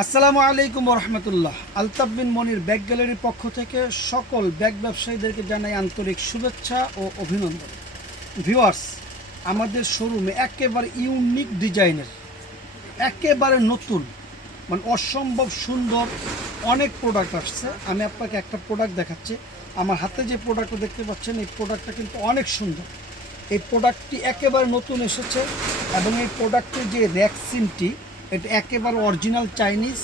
আসসালামু আলাইকুম রহমতুল্লাহ। আলতাফ বিন মনির ব্যাগ গ্যালারির পক্ষ থেকে সকল ব্যাগ ব্যবসায়ীদেরকে জানাই আন্তরিক শুভেচ্ছা ও অভিনন্দন। ভিউয়ার্স, আমাদের শোরুমে একেবারে ইউনিক ডিজাইনের একেবারে নতুন মানে অসম্ভব সুন্দর অনেক প্রোডাক্ট আসছে। আমি আপনাকে একটা প্রোডাক্ট দেখাচ্ছি। আমার হাতে যে প্রোডাক্টটা দেখতে পাচ্ছেন, এই প্রোডাক্টটা কিন্তু অনেক সুন্দর। এই প্রোডাক্টটি একেবারে নতুন এসেছে এবং এই প্রোডাক্টের যে র্যাকসিনটি এটা একেবারে অরিজিনাল চাইনিজ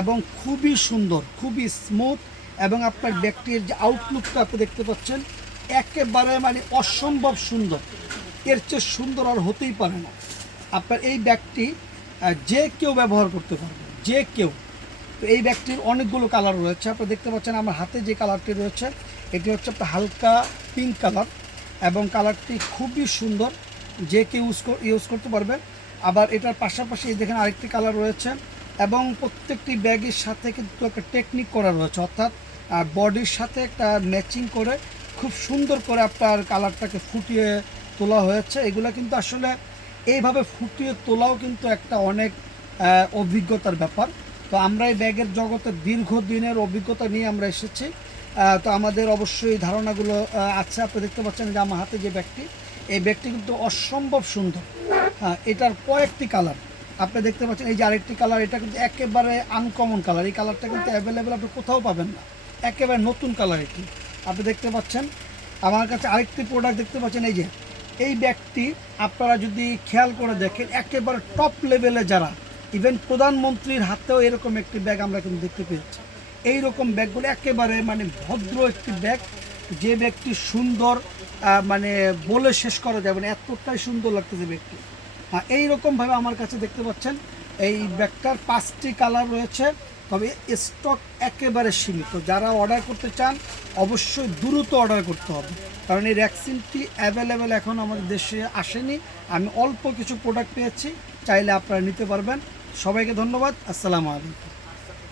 এবং খুবই সুন্দর, খুবই স্মুথ এবং আপনার ব্যাগটির যে আউটলুকটা আপনি দেখতে পাচ্ছেন একেবারে মানে অসম্ভব সুন্দর। এর চেয়ে সুন্দর আর হতেই পারে না। আপনার এই ব্যাগটি যে কেউ ব্যবহার করতে পারবে, যে কেউ। তো এই ব্যাগটির অনেকগুলো কালার রয়েছে। আপনি দেখতে পাচ্ছেন আমার হাতে যে কালারটি রয়েছে এটি হচ্ছে আপনার হালকা পিঙ্ক কালার এবং কালারটি খুবই সুন্দর, যে কেউ ইউজ করতে পারবে। আবার এটার পাশাপাশি দেখেন আরেকটি কালার রয়েছে এবং প্রত্যেকটি ব্যাগের সাথে কিন্তু একটা টেকনিক করা রয়েছে, অর্থাৎ বডির সাথে একটা ম্যাচিং করে খুব সুন্দর করে আপনার কালারটাকে ফুটিয়ে তোলা হয়েছে। এগুলো কিন্তু আসলে এইভাবে ফুটিয়ে তোলাও কিন্তু একটা অনেক অভিজ্ঞতার ব্যাপার। তো আমরা এই ব্যাগের জগতে দীর্ঘদিনের অভিজ্ঞতা নিয়ে আমরা এসেছি। তো আমাদের অবশ্যই ধারণাগুলো আছে। আপনি দেখতে পাচ্ছেন যে আমার হাতে যে ব্যাগটি, এই ব্যাগটি কিন্তু অসম্ভব সুন্দর। হ্যাঁ, এটার কয়েকটি কালার আপনি দেখতে পাচ্ছেন। এই যে আরেকটি কালার, এটা কিন্তু একেবারে আনকমন কালার। এই কালারটা কিন্তু অ্যাভেলেবেল আপনি কোথাও পাবেন না, একেবারে নতুন কালার এটি। আপনি দেখতে পাচ্ছেন আমার কাছে আরেকটি প্রোডাক্ট দেখতে পাচ্ছেন। এই যে এই ব্যাগটি আপনারা যদি খেয়াল করে দেখেন একেবারে টপ লেভেলে যারা, ইভেন প্রধানমন্ত্রীর হাতেও এরকম একটি ব্যাগ আমরা কিন্তু দেখতে পেয়েছি। এই রকম ব্যাগগুলো একেবারে মানে ভদ্র একটি ব্যাগ, যে ব্যাগটি সুন্দর মানে বলে শেষ করা যাবে না, এতটাই সুন্দর লাগতেছে ব্যাগটি। হ্যাঁ, এইরকমভাবে আমার কাছে দেখতে পাচ্ছেন এই ব্যাগটার 5টি কালার রয়েছে, তবে স্টক একেবারে সীমিত। যারা অর্ডার করতে চান অবশ্যই দ্রুত অর্ডার করতে হবে, কারণ এই ভ্যাকসিনটি অ্যাভেলেবেল এখন আমাদের দেশে আসেনি। আমি অল্প কিছু প্রোডাক্ট পেয়েছি, চাইলে আপনারা নিতে পারবেন। সবাইকে ধন্যবাদ। আসসালামু আলাইকুম।